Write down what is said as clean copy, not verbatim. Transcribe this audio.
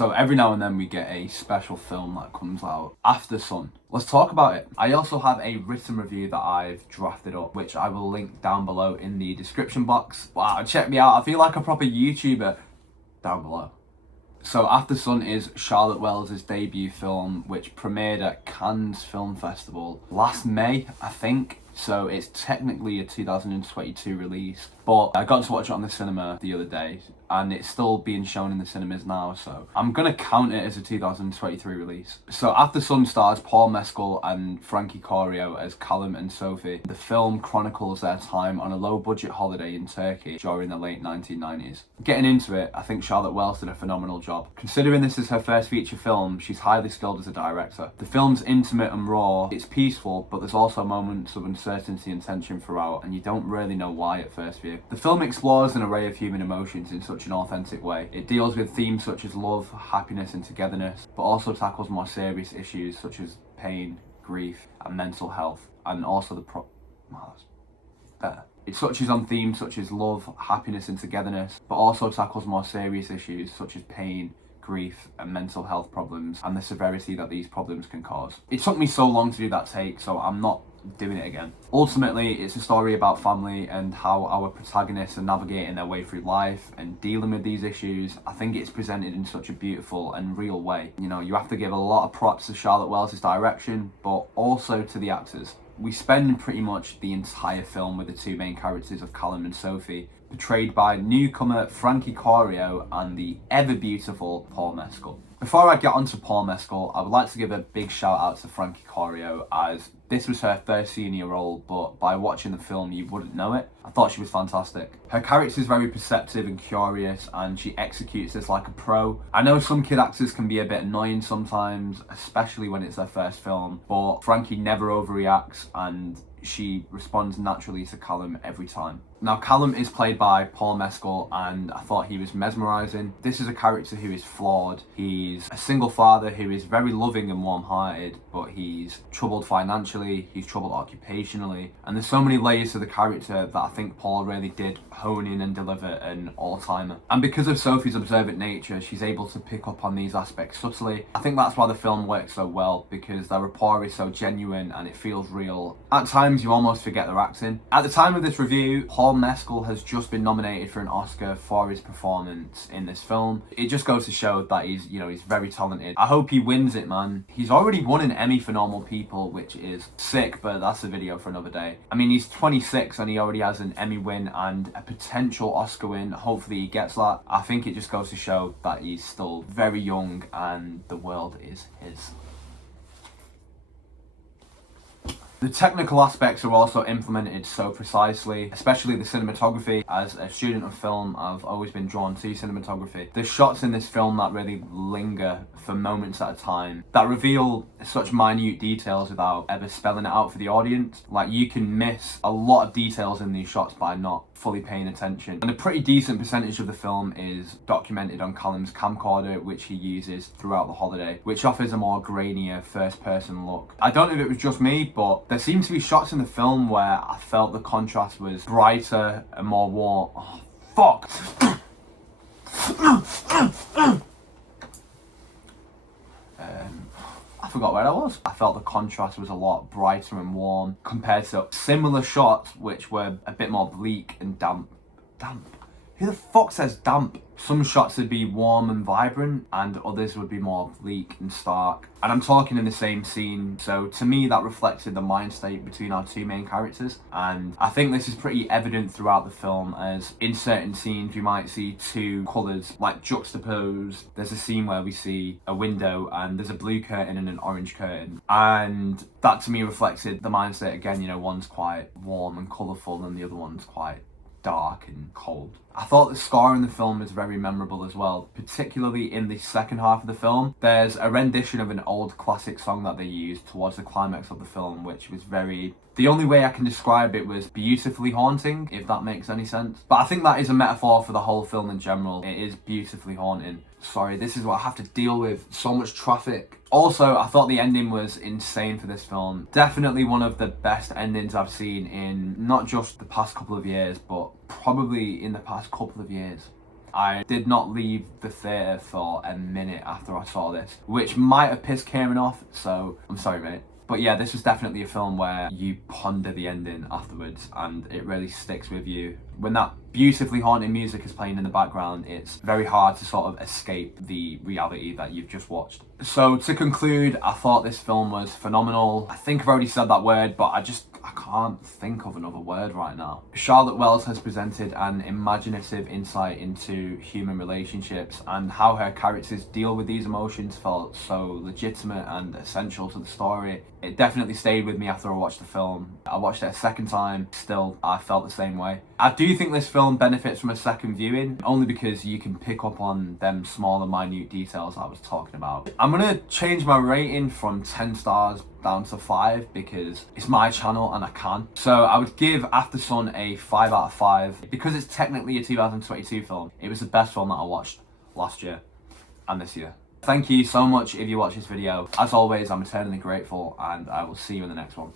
So every now and then we get a special film that comes out. Aftersun. Let's talk about it. I also have a written review that I've drafted up, which I will link down below in the description box. Wow, check me out. I feel like a proper YouTuber. Down below. So Aftersun is Charlotte Wells' debut film, which premiered at Cannes Film Festival last May, I think. So it's technically a 2022 release, but I got to watch it on the cinema the other day, and it's still being shown in the cinemas now, so I'm gonna count it as a 2023 release. So Aftersun stars Paul Mescal and Frankie Corio as Callum and Sophie. The film chronicles their time on a low-budget holiday in Turkey during the late 1990s. Getting into it, I think Charlotte Wells did a phenomenal job. Considering this is her first feature film, she's highly skilled as a director. The film's intimate and raw, it's peaceful, but there's also moments of uncertainty and tension throughout, and you don't really know why at first view. The film explores an array of human emotions in such an authentic way. It deals with themes such as love, happiness and togetherness, but also tackles more serious issues such as pain, grief and mental health, and also It touches on themes such as love, happiness and togetherness, but also tackles more serious issues such as pain, grief and mental health problems and the severity that these problems can cause. It took me so long to do that take, so I'm not doing it again. Ultimately, it's a story about family and how our protagonists are navigating their way through life and dealing with these issues. I think it's presented in such a beautiful and real way. You know, you have to give a lot of props to Charlotte Wells' direction, but also to the actors. We spend pretty much the entire film with the two main characters of Callum and Sophie, portrayed by newcomer Frankie Corio and the ever beautiful Paul Mescal. Before I get onto Paul Mescal, I would like to give a big shout out to Frankie Corio, as this was her first senior role, but by watching the film you wouldn't know it. I thought she was fantastic. Her character is very perceptive and curious, and she executes this like a pro. I know some kid actors can be a bit annoying sometimes, especially when it's their first film, but Frankie never overreacts and she responds naturally to Callum every time. Now, Callum is played by Paul Mescal, and I thought he was mesmerising. This is a character who is flawed. He's a single father who is very loving and warm-hearted, but he's troubled financially, he's troubled occupationally, and there's so many layers to the character that I think Paul really did hone in and deliver an all-timer. And because of Sophie's observant nature, she's able to pick up on these aspects subtly. I think that's why the film works so well, because their rapport is so genuine and it feels real. At times you almost forget they're acting. At the time of this review, Paul Mescal has just been nominated for an Oscar for his performance in this film. It just goes to show that he's very talented. I hope he wins it, man. He's already won an Emmy for Normal People, which is sick, but that's a video for another day. I mean, he's 26 and he already has an Emmy win and a potential Oscar win. Hopefully he gets that. I think it just goes to show that he's still very young and the world is his. The technical aspects are also implemented so precisely, especially the cinematography. As a student of film, I've always been drawn to cinematography. There's shots in this film that really linger for moments at a time, that reveal such minute details without ever spelling it out for the audience. Like, you can miss a lot of details in these shots by not fully paying attention. And a pretty decent percentage of the film is documented on Callum's camcorder, which he uses throughout the holiday, which offers a more grainier first-person look. I don't know if it was just me, but there seems to be shots in the film where I felt the contrast was brighter and more warm. Oh, fuck! I forgot where I was. I felt the contrast was a lot brighter and warm compared to similar shots which were a bit more bleak and damp. Damp? Who the fuck says damp? Some shots would be warm and vibrant and others would be more bleak and stark. And I'm talking in the same scene, so to me that reflected the mind state between our two main characters. And I think this is pretty evident throughout the film, as in certain scenes you might see two colours like juxtaposed. There's a scene where we see a window and there's a blue curtain and an orange curtain. And that to me reflected the mind state again, you know, one's quite warm and colourful and the other one's quite dark and cold. I thought the score in the film is very memorable as well, particularly in the second half of the film. There's a rendition of an old classic song that they used towards the climax of the film, which was the only way I can describe it was beautifully haunting, if that makes any sense. But I think that is a metaphor for the whole film in general. It is beautifully haunting. Sorry, this is what I have to deal with. So much traffic. Also, I thought the ending was insane for this film. Definitely one of the best endings I've seen in not just the past couple of years, but probably in the past couple of years. I did not leave the theatre for a minute after I saw this, which might have pissed Kieran off, so I'm sorry, mate. But yeah, this was definitely a film where you ponder the ending afterwards and it really sticks with you. When that beautifully haunting music is playing in the background, it's very hard to sort of escape the reality that you've just watched. So to conclude, I thought this film was phenomenal. I think I've already said that word, but I can't think of another word right now. Charlotte Wells has presented an imaginative insight into human relationships, and how her characters deal with these emotions felt so legitimate and essential to the story. It definitely stayed with me after I watched the film. I watched it a second time, still I felt the same way. I do think this film benefits from a second viewing, only because you can pick up on them small and minute details I was talking about. I'm gonna change my rating from 10 stars down to 5 because it's my channel and I can. So I would give Aftersun a 5 out of 5. Because it's technically a 2022 film, it was the best film that I watched last year and this year. Thank you so much if you watch this video. As always, I'm eternally grateful, and I will see you in the next one.